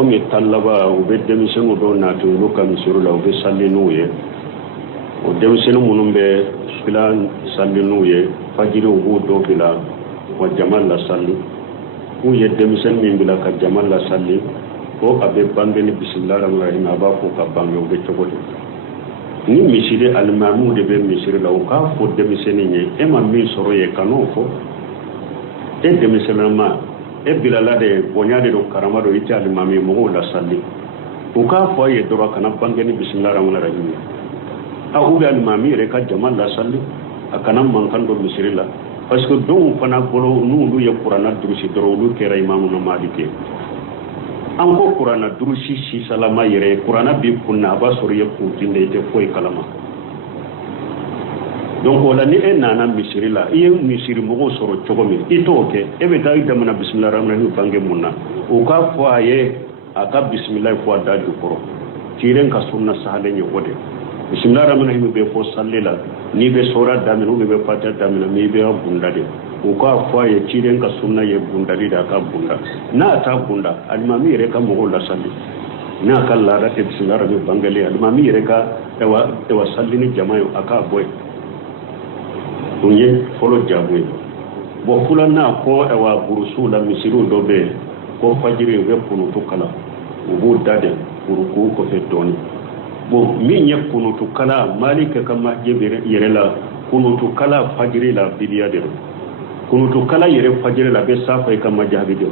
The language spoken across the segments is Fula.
komi tallaba u bɛ denmisɛnninw dɔw nati olu ka misiri la u bɛ salli n'u ye o denmisɛnnin minnu bɛ fila salli n'u ye fajiri u b'u dɔw bila wa jama lasalli k'u ye denmisɛnnin min bila ka jama lasalli ko a bɛ bange ni bisimila rahmani rahim a b'a fɔ ka bange o bɛ cogo di ni misiri alimamiw de bɛ misiri la u k'a fɔ denmisɛnnin ye e ma min sɔrɔ ye kan'o fɔ e denmisɛnnin ma e bilala de bonya de do karama do ite alimami mɔgɔw lasalli u k'a fɔ a ye dɔrɔn kana bange ni bisimila rahmani rahim a u bɛ alimami yɛrɛ ka jama lasalli a kana mankan dɔ misiri la parce que dɔw fana bolo n'olu ye kuranna durusi dɔrɔn olu kɛra imamu na maliki an ko kuranna durusi sisalama yɛrɛ kuranna bi kunna a b'a sɔrɔ i ye kuntinde i tɛ foyi kalama donc o la ni e nana misiri la i ye misiri mɔgɔw sɔrɔ cogo min i t'o kɛ e bɛ taa i damana bisimila rahmani rahim bange mun na o k'a fɔ a ye a ka bisimila fɔ a da jukɔrɔ tiren ka sunna sahalen ye o de bisimila rahmani rahim bɛ fɔ salli la n'i bɛ sora daminɛ ou bɛ fatiha daminɛ mais i bɛ a bunda de u k'a fɔ a ye tiren ka sunna ye bundali de a ka bunda n'a t'a bunda alimami yɛrɛ ka mɔgɔw lasalli n'a ka laada tɛ bisimila rahmani bangeli alimami yɛrɛ ka ewa salli ni jama ye a k'a bɔ yen o ye fɔlɔ jaabu ye bon filanan ko ewa burusiw la misiriw dɔ bɛ yen ko fajiri u bɛ kunutu kala u b'u da de kuruku kɔfɛ dɔɔnin bon min ye kunutu kala maliki ka majɛ yɛrɛ la kunutu kala fajiri la bidiya de don kunutu kala yɛrɛ fajiri la a bɛ safa i ka majaabi de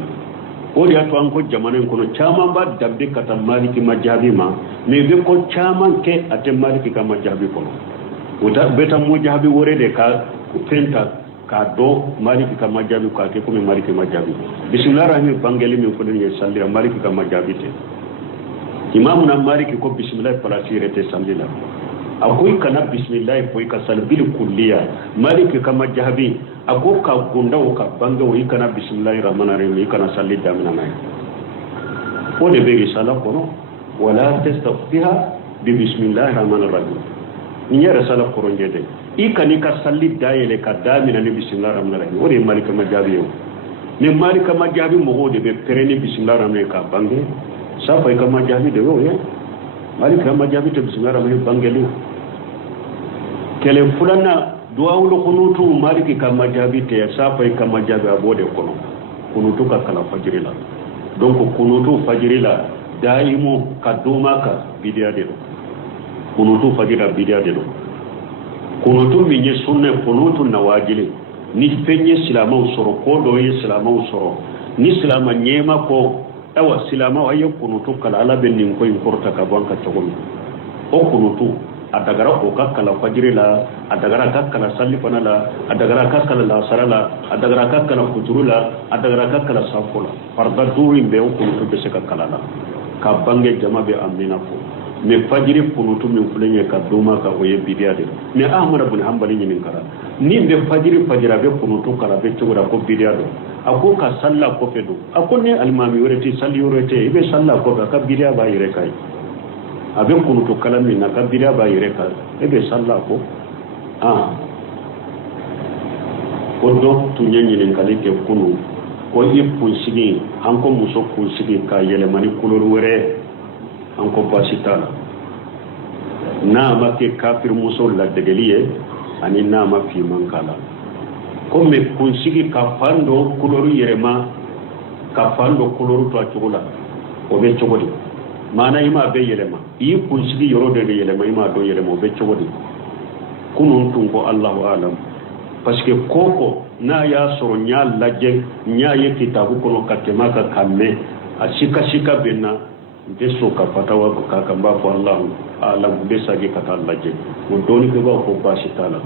o de y'a to an ko jamana in kɔnɔ caman b'a danbe ka taa maliki majaabi ma mais i bɛ ko caman kɛ a tɛ maliki ka majaabi kɔnɔ o bɛ taa majaabi wɛrɛ de ka fɛn ta k'a dɔn maliki ka majaabi k'a kɛ komi maliki majaabi bisimila rahimi bangeli min fɔlen ye salli la maliki ka majaabi tɛ imamu na maliki ko bisimila palasi yɛrɛ tɛ salli la a ko i kana bisimila fɔ i ka salli bil kulliya maliki ka majaabi a ko ka gunda o ka bange o i kana bisimila rahmani rahim i kana salli daminɛ n'a ye o de bɛ risala kɔnɔ wala tastaftiha bi bisimilahi rahmani rahim in yɛrɛ sala kɔrɔnjɛ dɛ i kan'i ka salli dayɛlɛ ka daminɛ ni bisimila rahmani rahim o de ye malika majaabi ye mais malika majaabi mɔgɔw de bɛ pɛrɛn ni bisimila rahmani ka bange safa i ka majaabi de y'o ye malika majaabi tɛ bisimila rahmani bangeli kɛlɛ filanan duwawul kunutu maliki ka majaabi tɛ safa i ka majaabi a b'o de kɔnɔ kunutu ka kalan fajiri la donc kunutu fajiri la daimu ka doma ka bidiya de don kunutu fajira bidiya de don kunutu min ye sunna kunutu nawajili ni fɛn ye silamɛw sɔrɔ ko dɔ ye silamɛw sɔrɔ ni silama ɲɛma ko awa silamɛw a ye kunutu kala ala bɛ nin ko in kɔrɔta ka bɔ an ka cogo min o kunutu a dagara o ka kala fajiri la a dagara ka kala salli fana la a dagara ka kala lasara la a dagara ka kala kuturu la a dagara ka kala safo la farda duuru in bɛɛ o kunutu bɛ se ka kala la ka bange jama bɛ amina fo mais fajiri kunutu min filɛ ye ka doma ka o ye bidiya de mais ahmad ibn hanbali ɲininkara ni bɛ fajiri fajira bɛ kunutu kala bɛ cogo la ko bidiya don a ko ka salla kɔfɛ don a ko ni alimami wɛrɛ tɛ salli wɛrɛ tɛ i bɛ salla kɔfɛ a ka bidiya b'a yɛrɛ kan a bɛ kunutu kala min na ka bidiya b'a yɛrɛ kan e bɛ salla ko ko dɔ tun ye ɲininkali kɛ kunu ko i kunsigi an ko muso kunsigi ka yɛlɛma ni couleur wɛrɛ an ko baasi t'a la n'a ma kɛ kafiri muso ladegeli ye ani n'a ma fiman k'a la ko mais kunsigi ka fan dɔ couleur yɛlɛma ka fan dɔ couleur to a cogo la o bɛ cogo di maana i m'a bɛɛ yɛlɛma i ye kunsigi yɔrɔ dɔ de yɛlɛma i m'a dɔ yɛlɛma o bɛ cogo di kunun tun ko Allahu alam parce que koko n'a y'a sɔrɔ n y'a lajɛ n y'a ye kitabu kɔnɔ ka tɛmɛ kan ka mɛn a sika bɛ n na n tɛ sɔn ka fatawa k'a kan n b'a fɔ Allahu alam n bɛ segin ka taa lajɛ o dɔɔni kɛ b'a fɔ baasi t'a la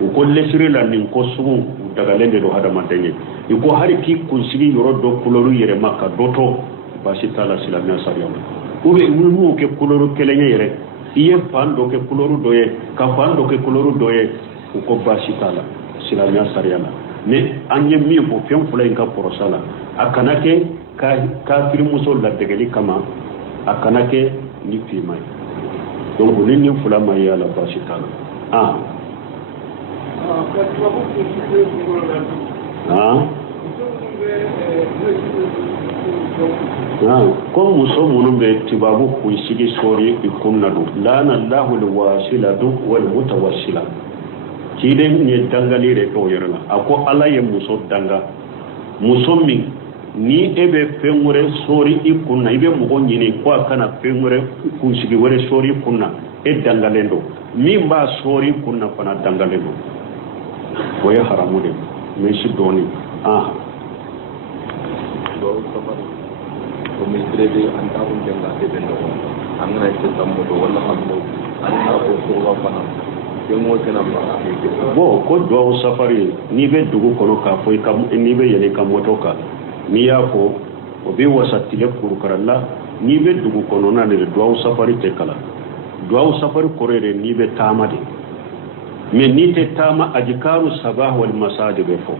u ko lɛsiri la nin ko sugu u dagalen de don hadamaden ye i ko hali k'i kunsigi yɔrɔ dɔ couleur yɛlɛma ka dɔ tɔ baasi t'a la silamɛya sariya la ou bien u m'o kɛ couleur kelen ye yɛrɛ i ye fan dɔ kɛ couleur dɔ ye ka fan dɔ kɛ couleur dɔ ye u ko baasi t'a la silamɛya sariya la mais an ye min fɔ fɛn fila in ka kɔrɔsa la a kana kɛ kafiri muso ladegeli kama a kana kɛ ni fima ye donc ni nin fila ma ye a la baasi t'a la ko muso munun be tibabu ku sigi sori ikunna do lana Allahu alwasilatu wal mutawassila kiden ne dangali re to yorna ako ala ye muso danga muso min ni ebe fengure sori ikunna ibe mugo nyini ko kana fengure ku sigi wore sori ikunna e dangalendo min ba sori kunna fana dangalendo ko ya haramu de me shi doni ko mi trede anta ko janga de bendo angana ci tammo do wala hamdo anta ko ko wa fana mo tena ma bo ko do safari ni be dugu kono ka foy kam ni be yele kam motoka ni ya ko o be wasatile kuru karalla ni be dugu kono na de do safari te kala do safari korere ni be tamade me ni te tama ajikaru sabah wal masajid be fo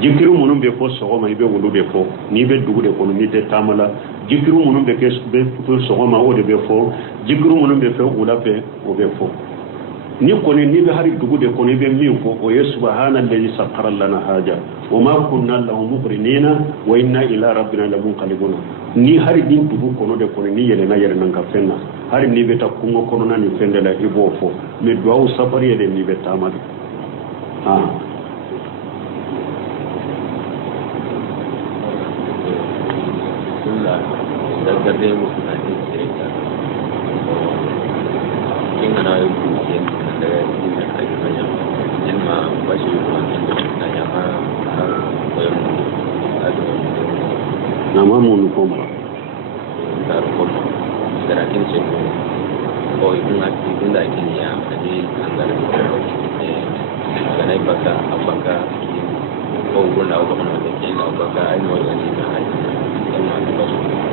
jikiru munun be ko sogoma ibe wulu be fo ni be dugu de kono ni te tamala jikiru munun be ke be fo sogoma o de be fo jikiru munun be fo ula be o be fo ni koni ni be hari dugu de kono be min fo o subhana alladhi sakhara lana haja wa ma kunna lahu muqrinina wa inna ila rabbina lamunqalibun ni hari din dugu kono de kono ni yele na yere nan ka fenna hari ni be ta kungo kono na ni fendela ibo fo me duwa safari de ni be tamade garde musu na ne sai ta kin na yi kuke da yin da kai kanya din ma bashi ko na ya ma ko na mamu ko ma da ko da kin ce ko ina kin da kin ya aje an da da ne baka abaka ko gona ko na da kin abaka ai no da ni na ai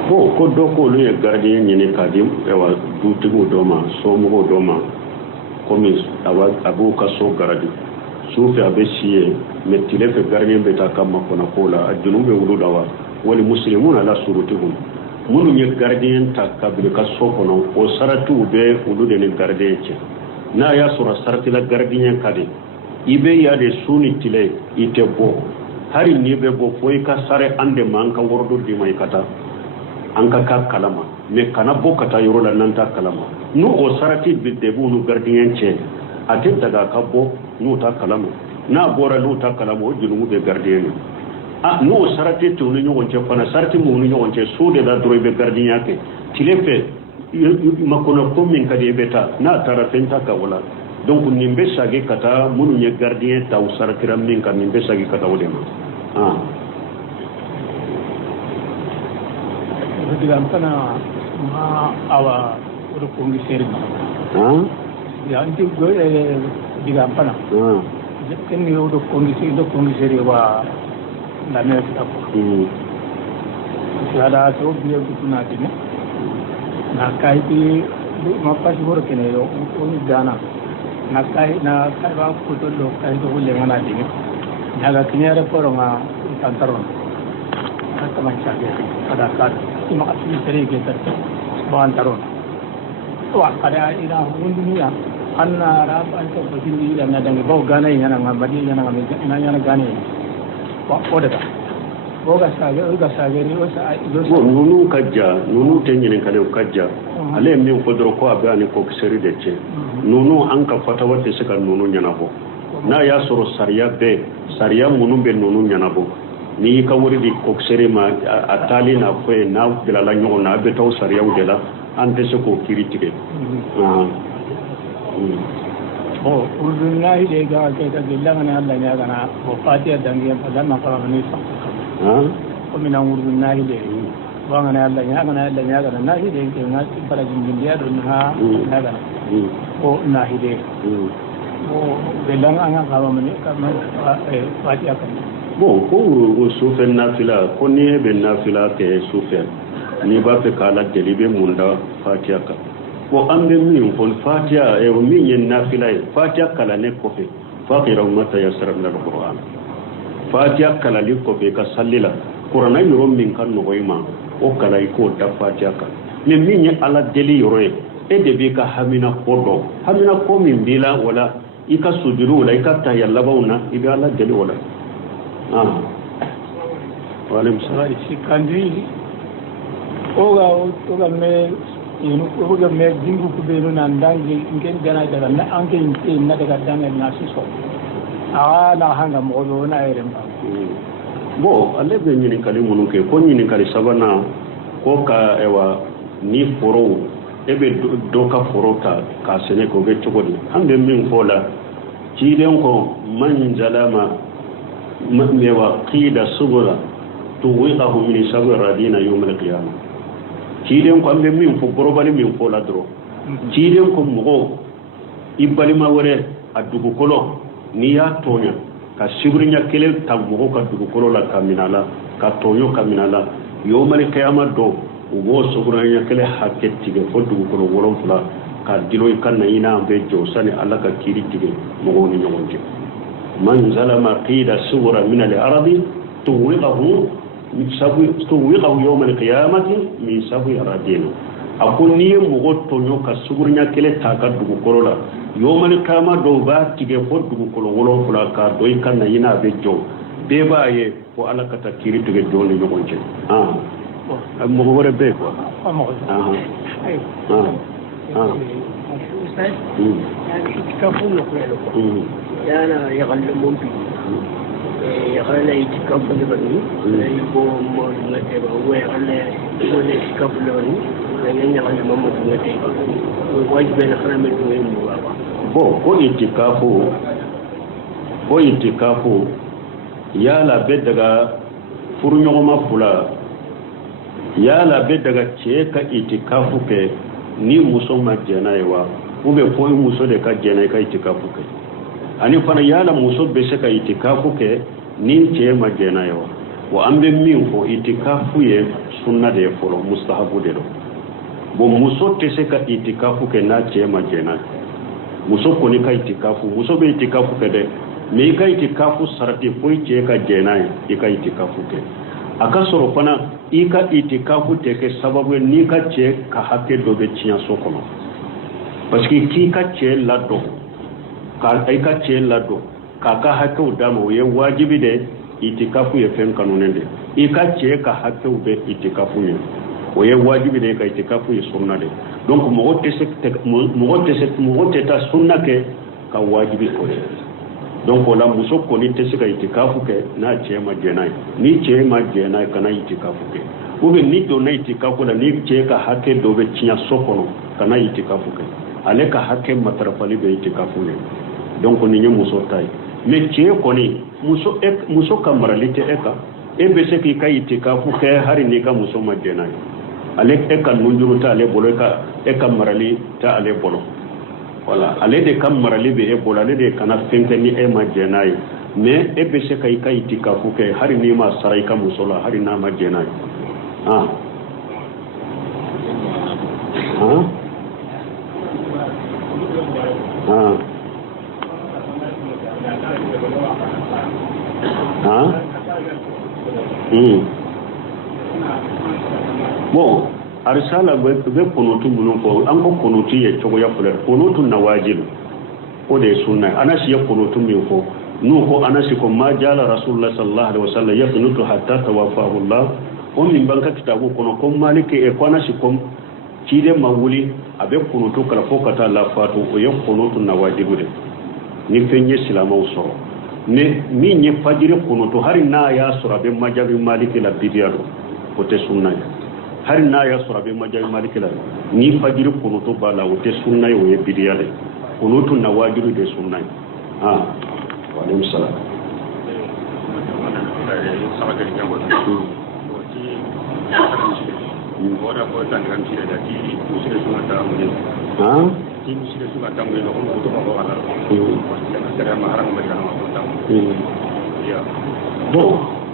ko do ko lu ye gardien nyene kadim ewa dutigo doma so mo doma komis awa abu ka so garadi sufi abesiye metile fe gardien beta kama kona kola ajunube wuludawa wali muslimuna la surutihum munu ye gardien takabile ka so kono o saratu be wulude ne gardien ce na ya sura sarati la gardien kade ibe ya de suni tile itebo hari ni be bo foy ka sare ande man ka wordo di mai kata anka ka kalama me kana bokata yoro la nanta kalama nu o sarati bidde bu nu gardien ce ate daga ka bo nu ta kalama na bora nu ta kalama o jinu be gardien nu o sarati to nu nyon ce fana sarati mu nu nyon ce so de da dro be gardien ke tilefe makona ko min kadi beta na tara fenta ka wala donc nimbe sage kata munu nye gardien ta usaratiram min kan nimbe sage kata wodema digam kana ma awa ro kongi seri ya anti go digam kana ken ni ro kongi seri wa la ne ta ya da to biya kuna dine na kai ti ma pas bor kene yo oni dana na kai ba ko to lo kai to le ngana dine naga kinyare poronga tantaron kata macam ada kad cuma asli seri kita bahan taron wah kada ina dunia anna rab anto begini dan ada bau gana yang ngamadi yang ngamanya gana wah oda boga sage ni osa nunu kajja nunu tenyene kale kajja ale min kodro ko abani ko seri de ce nunu an ka fata wate suka nunu nyanabo na ya soro sariya munun be nunu nyanabo ni ka wuri di koksere ma atali na ko na bilala nyogo na be taw sariya udela ante se ko kiritige urdunna ide ga ke ta billanga Allah ya gana ko fatiha dangiya falan na fara ne sa ko mina urdunna ide bangana Allah ya gana na ide ke na para jindiya don ha na gana ko na ide ko billanga anga ka mane ka fatiha kan bon ko sufen nafila ko ni be nafila ke sufen ni ba fe kala delibe munda fatiha ka ko ambe min ko fatiha e min yen nafila fatiha kala ne ko fe faqira ummata yasra min alquran fatiha kala li ko fe ka sallila qur'ana yoro min kan no goyma o kala ko da fatiha ka ne min ye ala deli yoro e de be ka hamina ko min bila wala ika sujudu wala ika tayalla bauna ibe ala deli wala Waalaikum salam. Sikandi oga me oga me dingu kubenu nandangi ngen gana daga na anke na daga danga na siso na hanga mo na eremba bo alle be nyini kali munu ke ko nyini kali sabana ko ka ewa ni foro ebe do ka foro ka sene ko be chogodi hambe min fola ciiden ko man jalama mewa qida subura tuwiqahu min sabir radina yawm al-qiyamah ciiden ko ambe min fo borobali min fola dro ciiden ko mo ibalima wore adugo kolo ni ya tonya ka sibrinya kele tammo ka dugo kolo la kaminala ka tonyo kaminala yawm al-qiyamah do ugo sobranya kele hakketti ge fo dugo kolo wolon fula ka dilo kanna ina be jo sani alla ka kiri tige mo ni nyonje man zalama qida sura min al-ardi tuwiqahu yawm al-qiyamati min sabi radina akuni mo tonyo ka suburnya kele ta ka dugo kolola yawm al-qiyamah do ba tige fo dugo kolo wolon fula ka do kanna ina be jo be ba ye ko alla ka ta kiri tige jo ni nyonje mo wore be ko يعني يتكفون لكم أنا يغلمون بي يغلى يتكفون لبني يقوم مرمتبه هو يغلى يتكفون لبني وين يغلمون مرمتبه وواجب الأخرى من دوين موابا ko itikafu yala be daga furunyoma fula yala be daga ce ka itikafu ke ni muso ma jena yawa ube ko muso de ka jena ka itikafu ke ani fana yala muso be se ka itikafu ke ni ce ma jena yawa wa ambe min ko itikafu ye sunna de folo mustahabu de do bo muso te se ka itikafu ke na ce ma jena muso ko ni ka itikafu muso be itikafu ke de me ka itikafu sarati ko ce ka jena e ka itikafu ke aka soro fana ika itikafu teke sababu ni ka ce ka hakke do be cinya sokono parce que ki ka ce lado ka ai ka ce lado ka ka hakke udamo ye wajibi de itikafu ye fen kanunende ika ce ka hakke be itikafu ne o ye wajibi de ka itikafu ye sunna de donc mo te ta sunna ke ka wajibi ko donc la muso ko ni te sika itikafu ke na ce ma jenai ni ce ma jenai kana itikafu ke ube ni do na itikafu la ni ce ka hake do be cinya sokono kana itikafu ke ale ka hake matarafali be itikafu ne donc ni muso tai me ce ko ni muso kamaralite eka e be se ki ka itikafu ke hari ni ka muso ma jenai ale eka nunjuru ta ale bolo ka eka marali ta ale bolo wala ale de kam marali be e bolale de kana fenke ni e majenai mais e be se kay kay tikafu ke hari ni ma saray kam musola hari na majenai bon arsala be konotu bulun ko an ko konotu ye cogo ya fular konotu na wajib ko de sunna anasi ya konotu min ko nu ko anasi ko ma jala rasulullah sallallahu alaihi wasallam yaqnutu hatta tawafahu allah o min banka kitabu kono ko malike e ko anasi ko cide mawuli abe konotu kala fo kata la fatu o ye konotu na wajibu de ni fenye silama uso ne mi nye fajiri konotu hari na ya sura be majabi malike la bidiyado ko te sunna har na ya sura be majai malikila ni fajiri kunutu bala wote sunna yo ye bidiyale kunutu na wajibu de sunna wa alaykum salam ora ko tan kan ci da ci musire suma ta mu ci musire suma ta mu no ko to ko ala ko ma haram ma ta ko ta ya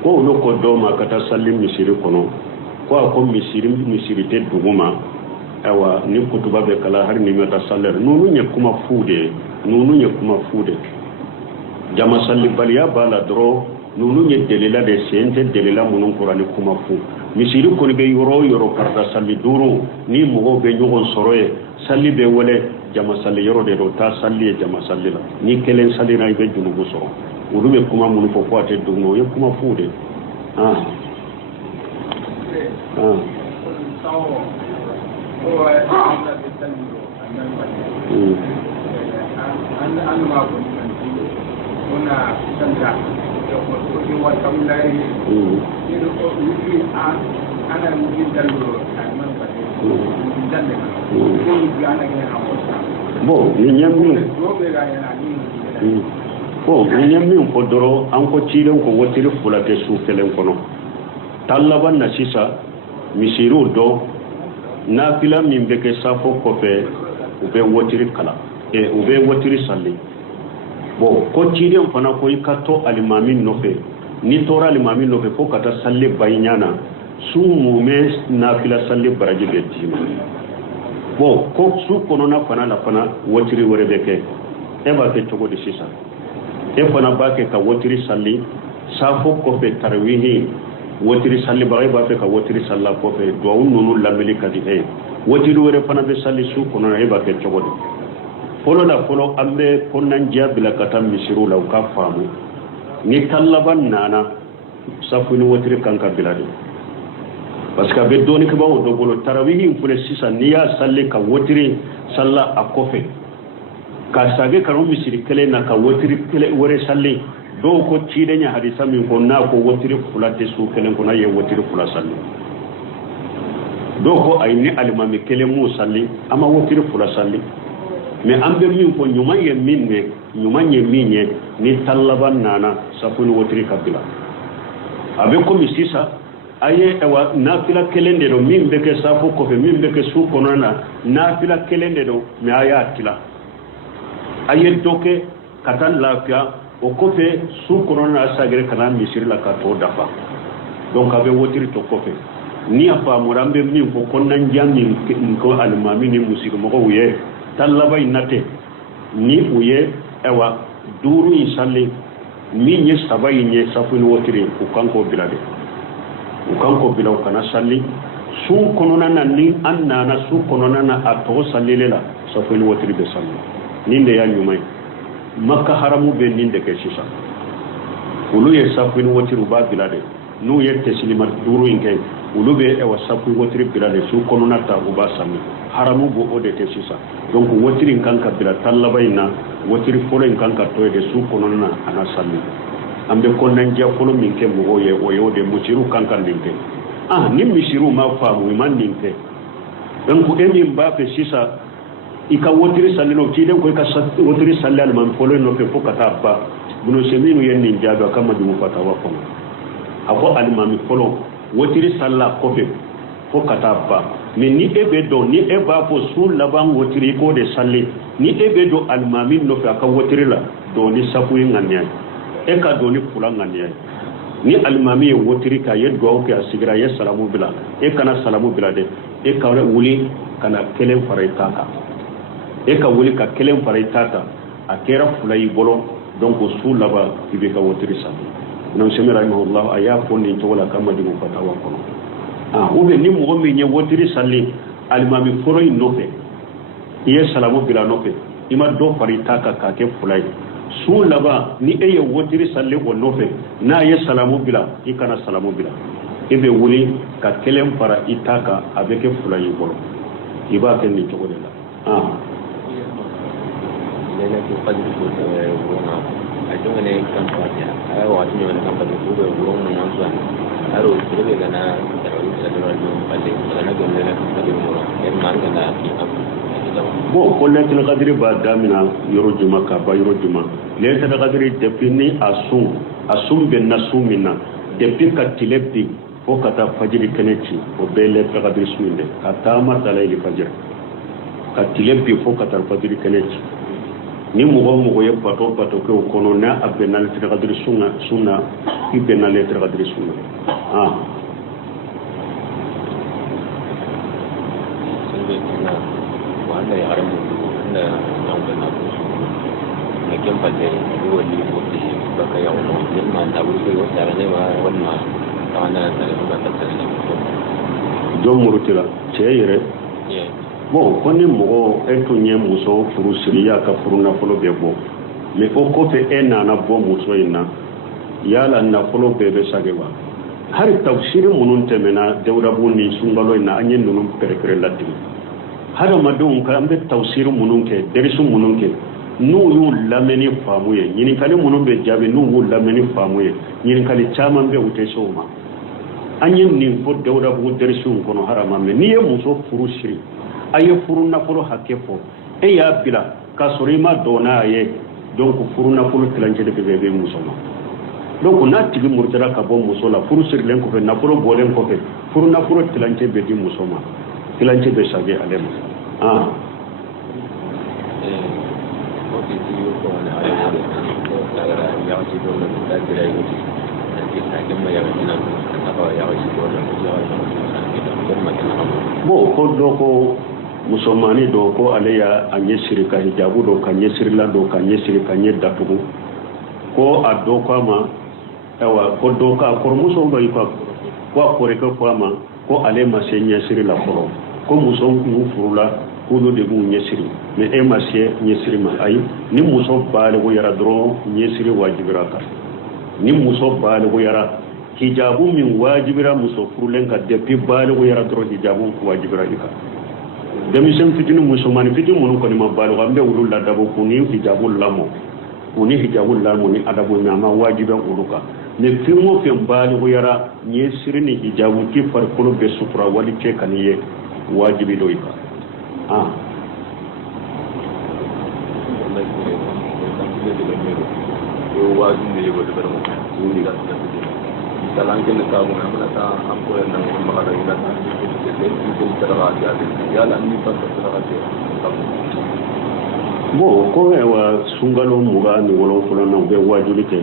ko no ko do ma kata sallim misiri kono ko misiri te duguma awa ni kutuba be kala har ni meta saller nunu nye kuma fude jama salli baliya bala dro nunu nye delila de sente delila munun qur'ani kuma fu misiri ko be yoro karta salli duru ni mo be nyogon soroye salli be wole jama salli yoro de do ta salli jama salli la ni kelen salli na be junugo soro urube kuma munun ko ate dugumo ye kuma fude Bon, ni min fo doro an ko ciilen ko wotiri fula ke su kelen kono tallaban na sisa misiru do nafila min be ke safo kofe u be wotiri kala u be wotiri salli bon ko ciilen fana ko ikato alimamin nofe ni tora alimamin nofe fo kata salli bayinyana su mume nafila salli baraji be tima bon ko su kono na fana la fana wotiri wore be ke e ba ke togo di sisa e fana ba ke ka wotiri salli safo kofe tarwihi wotiri salli ba fe ka wotiri salla kofe do nunu lameli kadi he wotiri wore fana be salli su kono e ba ke togo di folo la folo ambe konnan jabila katam misiru la ka famu ni tallaban nana safu ni wotiri kanka bilade parce que be doni ke bawo do bolo tarawihi fule sisa niya salli ka wotiri salla a kofe ka sage karo misiri kele na ka wotiri kele wore salli do ko ciidenya hadisa min ko na ko wotiri fulate su kele ko na ye wotiri fula salli do ko ay ni alimami kele mu salli ama wotiri fula salli mais ambe min ko nyuma ye minne ni tallaban nana safuni wotiri kabila abe ko misisa aye ewa nafila kelende do min beke safo ko fe min beke su konona nafila kelende do me aya tila aye doke katan lafia o kofe su konona sagere kana misir la ka to dafa donc abe wotiri to kofe ni afa murambe min ko konnan jami ko almami ni musiko mo ko wiye tallaba inate ni uye ewa duru insalle min ye sabayi nye safuni wotiri ko kanko bilade ukanko bilaw kana salli su konona na ni annana su konona na ato sallilela safoni wotiri be salli ninde ya nyumay makka haramu be ninde ke sisa ulu ye safoni wotiru ba bilade nu ye teslima duru inke ulu be e wasafoni wotiri bilade su konona ta uba salli haramu bo ode ke sisa donc wotiri kanka bila tallabayna wotiri folo kanka to de su konona ana salli ambe konnan ja folo min ke mo ye o yode musiru kankan dinke ni misiru ma famu man dinke dan ko emi mba fe sisa ika wotiri sallino ci den ko ka wotiri sallal man folo no fe fokata ba buno seminu yenni jaado kama di mu fatawa ko ako alimami folo wotiri salla ko fe fokata ba mais ni ebe do ni eba fo sul laban wotiri ko de salle ni ebe do alimami no fe aka wotiri la do ni safu nganya e ka doni fulanga ni almami wotiri ka yeddo o ka sigira ya salamu bila e kana salamu bila de e ka wuli kana kelen faraitaka e ka wuli ka kelen faraitaka a kera fulai bolo donc su laba ibe ka wotiri sa non semira rahimahullah aya fonni to wala kama di fatawa kono ube ni mo mi nye wotiri salli almami foro inofe ye salamu bila nofe ima do faritaka ka ke fulai su laba ni eye wotiri salle o nofe na ye salamu bila ikana salamu bila ibe wuli ka kelen para itaka avec fulay bolo iba ken ni togo de la lele ko fadi ko wona ajonga ne kampanya ay wati ne kampanya ko be wona non so aro sirbe gana tarawih sallallahu alaihi wasallam kana gonna ne fadi mo en mangana ki bon kollatul qadri ba damina yoro juma ka ba yoro juma laylatul qadri defini asum ben nasumina depuis ka tilebi fo kata fajiri keneci o be laylatul qadri sunde kata ma dalayli fajr ka tilebi fo kata fajiri keneci ni mugo ye pato ko kono na abena laylatul qadri sunna ibena laylatul qadri sunna wanda ya haramu wanda yan gana ko ne kin balle wani ko shi baka ya wani din ma da wuri ko tare ne ba wannan tawanda da ba ta tare ne don murutila ceyere bon koni mo eto nye muso furu siriya ka furu na folo be bo me o ko fe enana bo muso ina yala na folo be be sagewa har tafsir munun temena dawra bunni sungalo na anyen nunum pere latti hada madon ka ambe tafsir munun ke derisu munun ke nu yu lameni famuye nyini kali munun be jabe nu yu lameni famuye nyini kali chaman be ute soma anyen ni fo dawra bu derisu kono harama me ni e muso furu shiri aye furu na furu hakefo e ya bila kasurima dona ye donc furu na furu tilanje de be muso ma donc na tigi murtara ka bo muso la furu sirlen ko fe na furu bolen ko fe furu na furu tilanje be di muso ma tilanje be sage alem bo ko doko musomani do ko aleya anye sirika hijabu do kanye sirla do kanye sirika nye datugu ko ado ko ma ewa ko do ka ko muso ba ko ko reka ko ma ko ale ma se nye sirla ko muso mu furula ko do de mu nye siri me e ma se nye siri ma ay ni muso baale ko yara dro nye siri wajibira ka ni muso baale ko yara hijabu min wajibira muso furulen ka depuis baale ko yara dro hijabu wajibira ka demisem fitini musomani fitini munu ko ni mabalo ambe ulul la dabo kuni hijabul lamo ni adabu nyama wajiba uluka ne fimo fe mbali ko yara nye sirini hijabu ki far kolo be sutra wali ke kaniye wajibi doika Salangkan kamu mana ta amko yang nang makara ina ta itu terlalu ya la ni pas terlalu bo ko ewa sungalo muga ni wolo fulo na be wajuli ke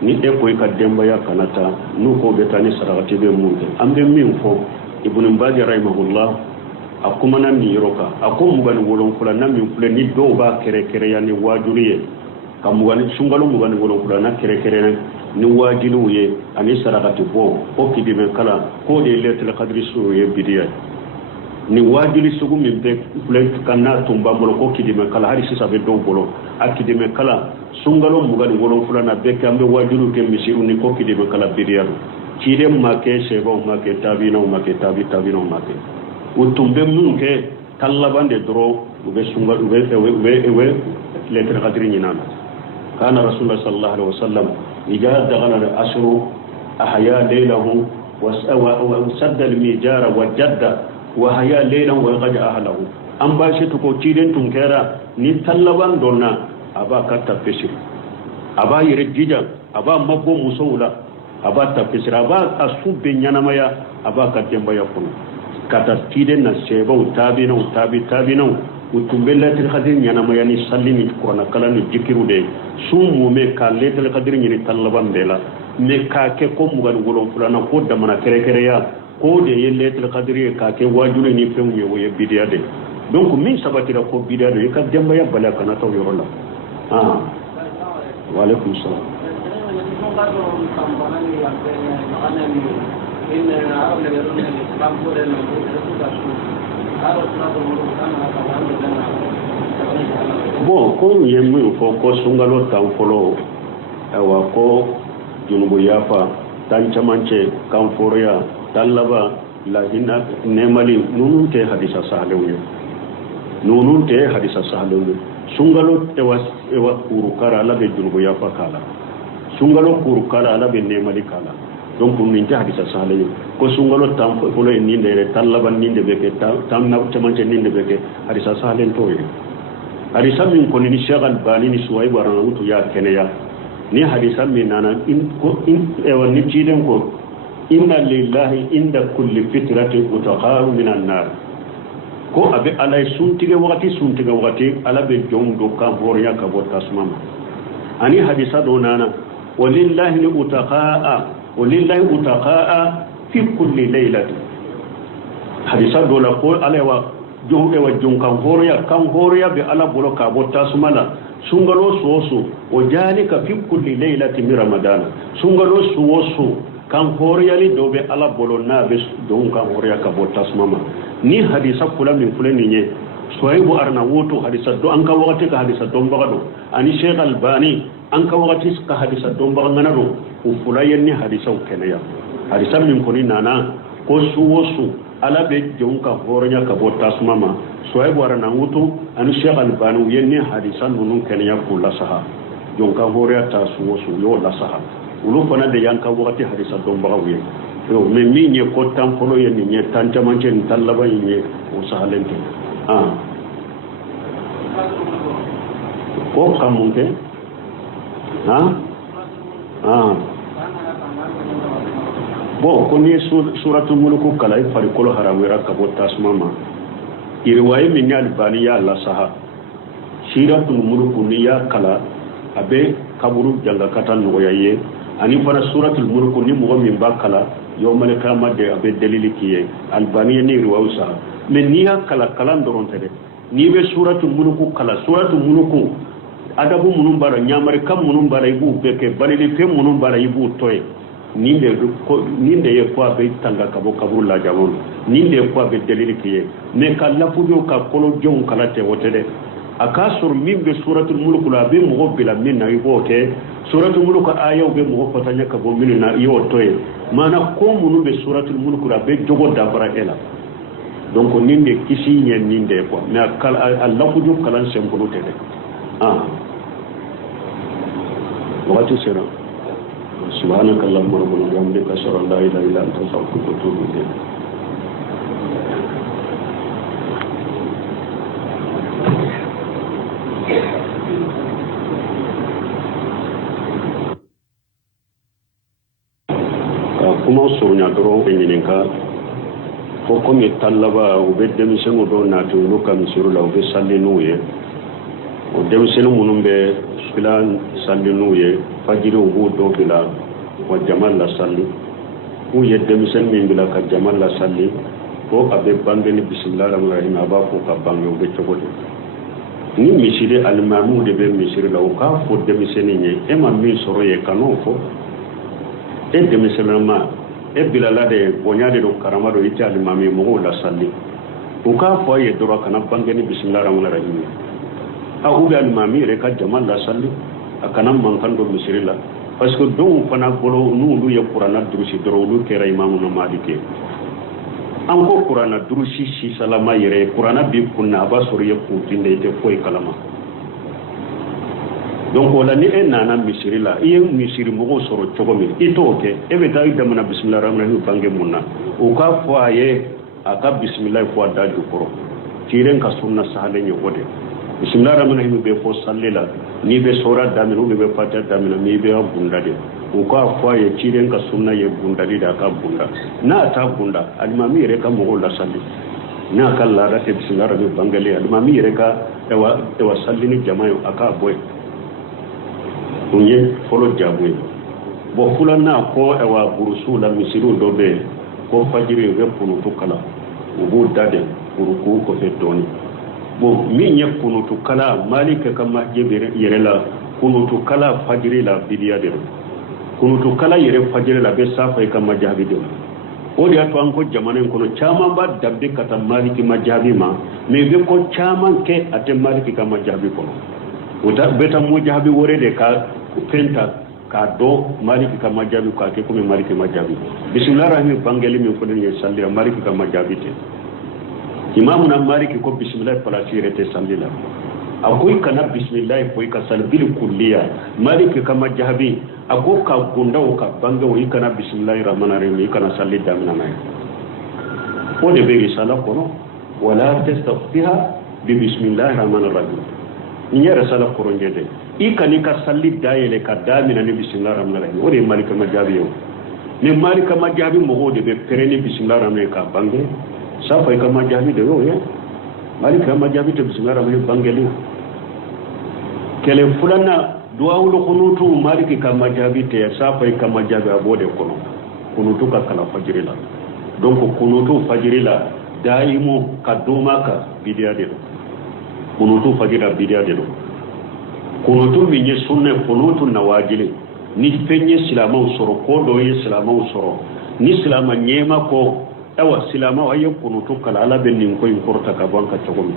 ni e ko ka demba ya kanata nu ko be tani sarakati be munde ambe min fo ibn Baz rahimahullah akuma na mi roka akum muga ni wolo fulo na min fulo ni do ba kere ya ni wajuli kam muga ni sungalo muga ni wolo fulo na kere ni wajilu ye ani sarakati bo o kidime kala ko de letel qadri su ye bidiya ni wajili sugu min be fulen kanna tumba bolo ko kidime kala hari sisa be do bolo akidime kala sungalo mugali wolon fulana be kambe wajilu ke misiru ni ko kidime kala bidiya kide make sebo make tabino make tabino make utumbe mun ke kallabande dro be sungalo be letel qadri ni nana kana rasulullah sallallahu alaihi wasallam إذا دخل الأسر أحيا ليله وسد الميجار والجد وحيا ليله وقد أهله أم باشتكو تيدن تنكرا نتلبان دونا أبا كتفسر أبا يرجيجا أبا مبو مسولا أبا تفسر أبا أصوب بنيانمايا أبا كتنبا يكون كتا تيدن نسيبو تابينو utumbella tel khadir nyana mayani sallini korona kala ni jikiru de sumu me ka letel khadir nyini tallaban bela me ka ke ko mugal golon fulana ko da mana kere ya ko de ye letel khadir ka ke wajule ni femu ye woye bidia de donc min sabatira ko bidia de ka demba ya bala kana taw yorola wa alaikum salam bon ko yemu fo ko sungalo tan folo awa ko junubu yafa tan chamanche kan foroya talaba la hinna nemali nunun te hadisa sahalewu sungalo ewa kurukara la be junubu yafa kala sungalo kurukara la be nemali kala donc min ta hadisa sahalewu ko sungalo tan folo ni ndere talaba ni ndebe ke tan na chamanche ni ndebe ke hadisa sahalen to ye hadisa min ko ni Sheikh Albani ni Suwaib Arnautu ya Kenya ni hadisa min nana in ewa ni jiden ko inna lillahi inda kulli fitratin utaqaru minan nar ko abe alay suntige wakati ala be jom do kan horiya ka bota sumama ani hadisa do nana walillahi utaqaa fi kulli laylatin hadisa do la ko alewa jom ewa jom kan horiya be ala bolo ka bota sumala sungalo soso o jalika fi kulli laylatin min ramadan sungalo soso kan horiya li do be ala bolo na be don kan horiya ka bota sumama ni hadisa kula min kula ni nye Suwaibu Arnautu hadisa do an ka wakati ka hadisa don bagado ani Sheikh Albani an ka wakati ka hadisa don bagana do u fulayen ni hadisa kenaya hadisa min koni nana ko suwosu ala be jonka horonya ka botta sumama soy wara na ngutu anu Sheikh Albani yenni hadisa nunun kenya kula saha jonka horoya ta suwosu yo la saha ulu fana de yanka wakati hadisa don bagawe yo me min ye ko tan folo yenni nye tan jamanche ntallaba yenni o sahalente ko kamunte bon ko ni suratul mulk kala e fari kolo harawira ka botta sumama irwaye min ya Albani ya la saha suratul mulk ni ya kala abe kaburu janga katan no yaye ani fana suratul mulk ni mo min ba kala yawmal qiyamah abe dalili kiye Albani ni riwayu saha men ni ya kala ndoron tede ni be suratul mulk kala suratul mulk adabu munum bara nyamare kam munum bara ibu beke balili fe munum bara ibu toy ninde ye ko be tanga kabo kaburu la jamon ninde ko be dalili kiye me kala fujo ka kolo jon kala te wotede akasur min be suratul mulk la be mo bila min na ibote suratul mulk aya be mo fatanya kabo min na yo toy mana ko munum be suratul mulk la be jogo dabara ela donc ninde kisi nyen ninde ko me kala Allah fujo kala sembulu tede wakati sera subhanaka allahumma rabbana wa bihamdika ashhadu an la ilaha illa anta astaghfiruka wa atubu ilayk kuma surunya doro enyininka ko komi tallaba ube demisenu do nati uluka misiru la ube salli nuye o demisenu munum be filan salli nuye fajiri ubu do bila wa jamal la salli u ye demisen min bila ka jamal la salli ko abe bangeni bismillahir rahmanir rahim aba ko ka bangi ube chogodi ni misiri alimamu de be misiri la o ka fo demiseni nye e ma min soro ye kanu fo e demisenama e bilala de bonyade do karama do ite alimami mo la salli o ka fo ye doro kana bangeni bismillahir rahmanir rahim a ubi alimami re ka jamal la salli akana mankan do misiri la parce que don fana bolo nulu ye qur'ana durusi doro lu kera imamu na malike an ko qur'ana durusi si salama yere qur'ana bi kunna ba sori ye kutinde te foy kalama donc wala ni en nana misiri la iye misiri mo soro chogo mi ito ke e be tayi damana bismillahir rahmanir rahim bange munna o ka fo aye aka bismillah fo da jukoro tiren ka sunna sahale ni wode bismillahir rahmanir rahim be fo sallila ni be sora daminu be fatiha daminu ni be bundade o ka fo aye tiren ka sunna ye bundali da ka bunda na ta bunda alimami re ka mo la salli na kala da bismillahir rahmanir rahim bangale alimami re ka ewa sallini jama'a aka boy unye folo jabwe bo fulana ko ewa burusu la misiru dobe ko fajiri be punu tukala ubu dade buruku ko fe doni bo minye punu tukala malika kama jebere yerela punu tukala fajiri la bidiya de punu tukala yere fajiri la be safa kama jabi de odi atu anko jamanen kono chama ba dabbe kata maliki majabi ma me be ko chama ke ate maliki kama jabi kono uta beta mo jabi wore de ka penta ka do maliki kama jabi ka ke ko maliki majabi bismillahir rahmanir bangeli mi ko den salli maliki kama jabi te imamu na maliki ko bismillah pala sirete sallila akoy kana bismillah ko ka salbil kulliya maliki kama jabi ako ka gunda o ka banga o kana bismillahir rahmanir rahim kana salli damna nay o de be risala kono wala tastaftiha bi bismillahir rahmanir rahim ni risala kono ngede ikani ka salli dayele ka damina ni bismillahir rahmanir rahim o de malika majabi yo ne malika majabi mo de be pereni bismillahir rahmanir ka bange safa ka majabi de yo ye malika majabi to bismillahir rahmanir bangeli kele fulana duawul qunutu maliki ka majabi te safa ka majabi abode kono kunutu ka kala fajrila donc kunutu fajrila daimu kaduma ka bidia de kunutu fajira bidia de kunutu minye sunne kunutu nawajili ni penye silama usoro ko do ye silama usoro ni silama nyema ko ewa silama waye kunutu kala ala benin ko importa ka banka chogomi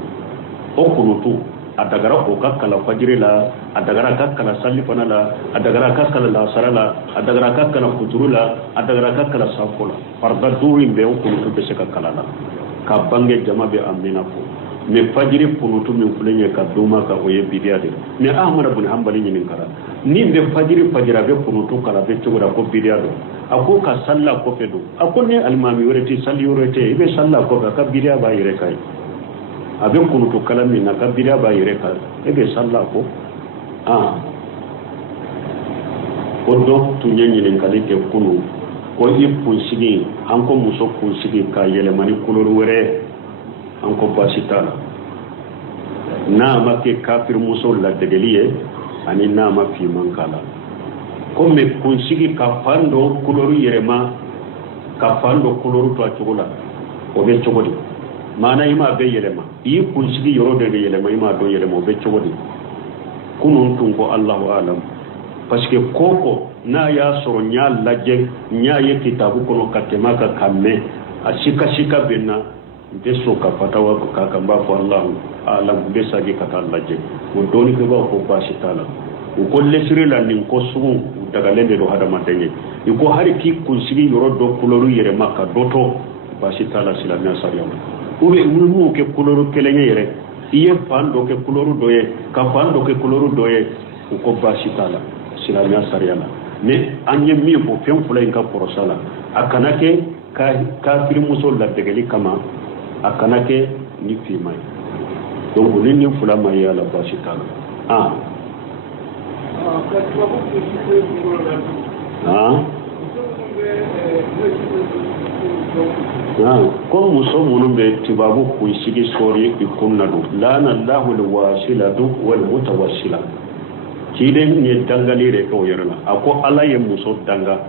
o kunutu adagara o kakkala fajiri la adagara kakkala salli fana la adagara kakkala lasara la adagara kakkala futuru la adagara kakkala safo la farda duri be o kunutu be se kakkala la ka bange jama be amina fo me fajiri kunutu min fulenye ka duma ka o ye bidiya de me ahmad ibn hanbali nyin kara ni be fajiri fajira be kunutu kala be tugura ko bidiya do ako ka salla ko fedo ako ne almami woreti salli worete be salla ko ka bidiya ba yire kai abe kunutu kala min na ka bidiya ba yire kai be salla ko ko do tu nyin kali ke kunu ko yipun sigi an ko muso kun sigi ka yelemani kulor wore an ko basitala na make kafir muso la degeliye ani na ma fi man kala ko me kun sigi ka fando kulor yerema ka fando kulor to atugula o be chogodi mana ima be yelema yi kun sigi yoro de yelema ima do yelema o be chogodi kunun tun ko Allahu alam parce que koko na ya soro nya lajje nya ye kitabu kono katema ka kamme ashika shika benna beso ka fatawa ka kamba ko Allah alam besa ge kata lajje mo doni ko ba ko bashi tala ko lesiri la nin ko sugu daga lende do hada matenye ko hari ki kun sigi yoro do kuloru yere makka doto bashi tala silamiya sariya ube mu ke kuloru kelenye yere iye fando ke kuloru doye ka fando ke kuloru doye ko bashi tala silamiya sariya ne anye mi bo fen fula inka porosala akanake kafir muso la degeli kama akanake ni fimai donc ni fula mai ya la bashi tala ko muso munun be tibabu ku sigi sori ikunna do lana Allahu alwasilatu wal mutawassila kide ni dangalire ko yerla ako ala ye muso danga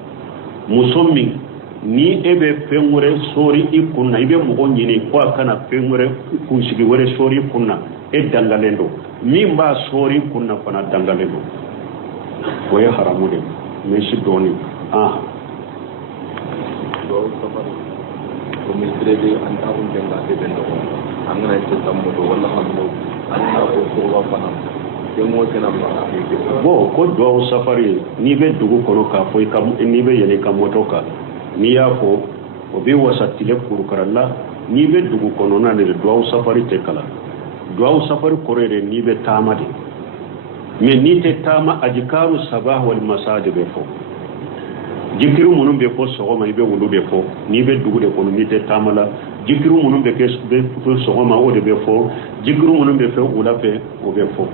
muso min ni ebe fengure sori ikunna ibe mo nyini ko kana fengure ku sigi wore sori kunna e dangalendo min ba sori kunna fana dangalendo ko ya haramu de me shi doni ko mi trede anta un denga de bendo angana to tammo do wala hammo anta ko wa fana bo ko do safari ni be dugu kono ka foy kam ni be yele kam motoka ni ya ko o be wasatile kur karalla ni be dugu kono na ne do safari te kala do safari korere ni be tamade me ni te tama ajikaru sabah wal masajid be fo jikiru munum be ko so ma be wulu be fo ni be dugu de kono ni te tamala jikiru munum be ke be so ma o de be fo jikiru munum be fe wula fe o be fo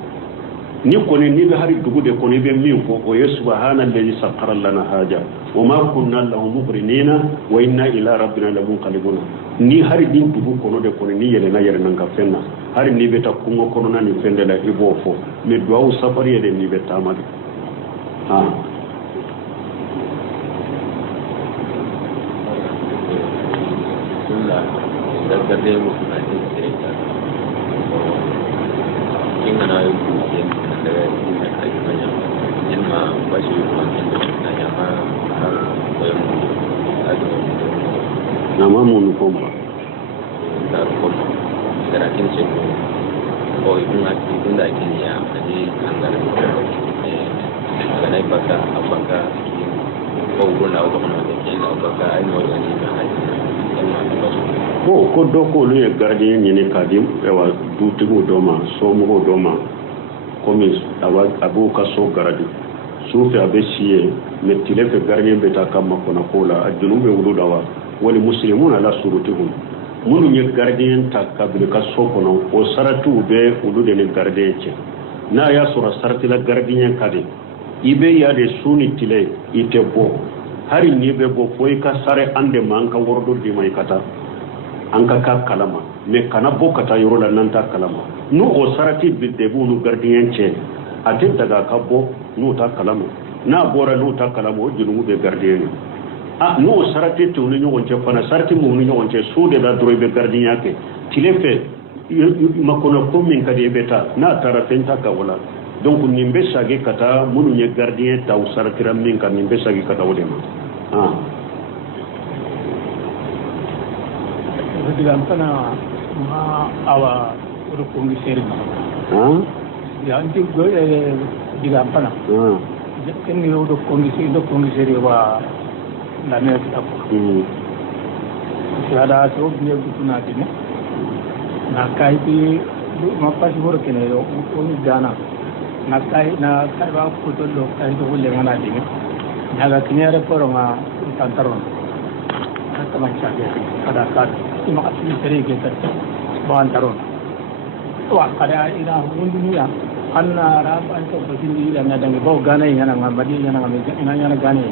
ni koni ni be hari dugu de koni be min ko o yesu subhana alladhi sakhara lana haja wama kunna lahu muqrinina wa inna ila rabbina lamunqalibun ni hari din dugu kono de koni ni yele na yele nan ka fenna hari ni be ta kungo kono na ni fende la ibo fo me duwa safari de ni be tamade nama mun komba serakin seko o ibunda kinya ani angara kana baka abaka o gona o gona de kenya abaka ai mo ni ko do ko lu e gardien ni kadim e wa dutigo doma so mo doma komis abu ka so garadi sufi abesiye metile fe gardien beta kama kona kola ajunube wuludawa wal muslimuna la surutihum munu nye gardien takabile ka so kono o saratu be wulude ne gardien ce na ya sura sarati la gardien kade ibe ya de suni tile ite bo hari ni be bo foy ka sare ande manka wordo di mai kata anka ka kalama me kana bo kata yoro la nanta kalama nu o sarati be de bu nu gardien ce ate daga ka bo nu ta kalama na bora nu ta kalama o jinu be gardien no sarati to ni wonce fana sarati mu ni wonce su de da dro be gardien yake tilefe makono ko min kadi beta na tara fenta ka wala donc nimbe sage kata munu nye gardien ta usartira min ka nimbe sage kata wode ma diga mpana ma awa rukungi seri ya anti go diga pana ken yo do kondisi wa la ne ta ya da to biye kuna dine na kai ti ma passport kene yo oni dana na kai ba ko to lo kai to le ngana dine na ga kinere poro ma tantaron ta man cha ada ka ma asli sere ke ta ba antaron wa kada ina hundunya anna ra ba to bidin ila na dangi ba gana yana ngambadi yana ngami ina yana gane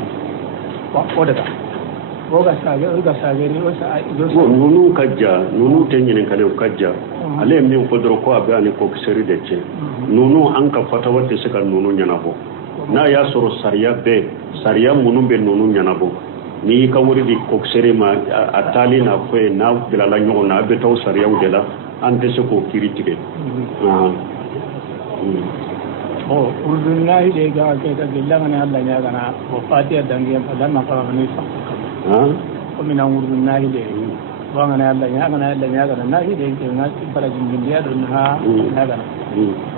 wa odaga boga sage ni wasa go nunu kajja nunu tenyine kale kajja ale min ko dro ko abani ko seri de ce nunu an ka fata wate saka nunu nyana bo na ya soro sariya munun be nunu nyana bo ni ka wuri di ko seri ma atali na ko na bilala nyogo na be taw sariya udela an te ko kiritige urdunahi de ga ke ta billangana Allah ya gana wa fatiha dangiyan fadan na fara ne sa ko mina urdunahi de wa ngana Allah ya gana nahi de ke na para jindiya don ha ya gana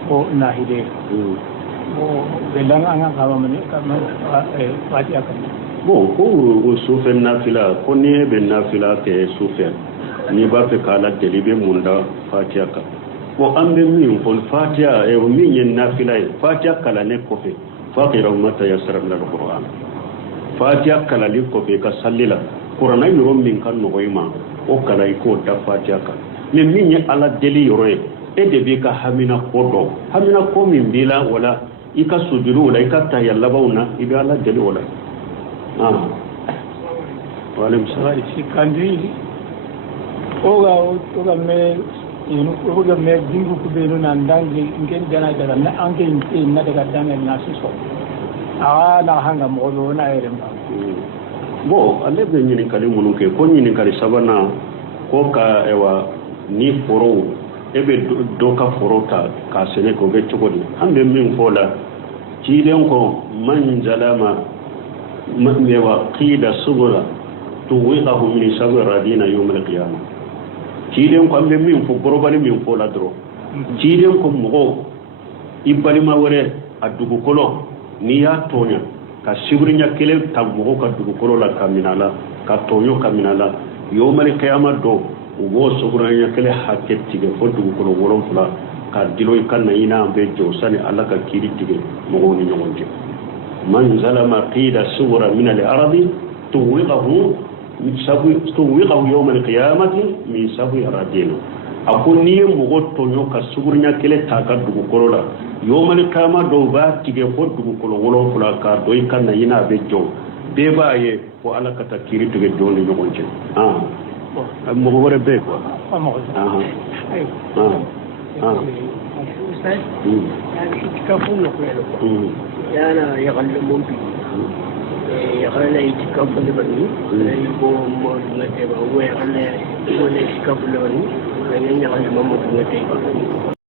ko nahi de ko billang anga kawa mane karna fatiha kan ko sufen nafila ko ni be nafila ke sufen ni ba fe kala delibe munda fatiha kan ko ambe min ko fatiha e o min yen nafila e fatiha kala ne ko fe faqira ummata yasra min alquran fatiha kala li ko fe ka sallila qur'ana yoro min kan no goyma o kala ko da fatiha ka ne min ye ala deli yoro e de be ka hamina ko min bila wala ika sujudu wala ika tahiyya bauna ibe ala deli wala walim sawari sikandi oga me inu oga me dingu ku be no nandangi ngel gana daga na anke na daga dangal na so na hanga mo do na ere bo alle be nyini kali munu ke ko nyini kali sabana ko ka ewa ni foro ebe do ka forota ka sene ko be chogodi ambe min fola ci den ko man jalama mewa qida subura tuwiqahu min sabr radina yawm al-qiyamah ciden ko ambe min fo gorobani min fo la dro ciden ko mo ibali ma wore adugo kolo ni ya tonya ka sibrinya kele tambo ka dugo kolo la kaminala ka tonyo kaminala yawmal qiyamah do wo sobranya kele hakke tige fo dugo kolo wolon fula ka dilo kan na ina ambe jo sani alla ka kiri tige mo ni nyonje man zalama qida subra min al-ardi tuwiqahu tuwiqahu yawm al-qiyamati min sabi radina akon ni mo tonyo ka suburnya kele ta ka dugo kolo la yawm al-qiyamah do ba tige fo dugo kolo wolon fula ka do kan na ina be jo be ba ye ko alla ka ta kiri tige do ni nyonje mo wore be ko ustaz yani itikafun kwelo yana yagallumun bi yagalna itikafun bani lay bo mo ngate ba we yagalna ko ne itikafun bani ngene yagallumun mo ngate ba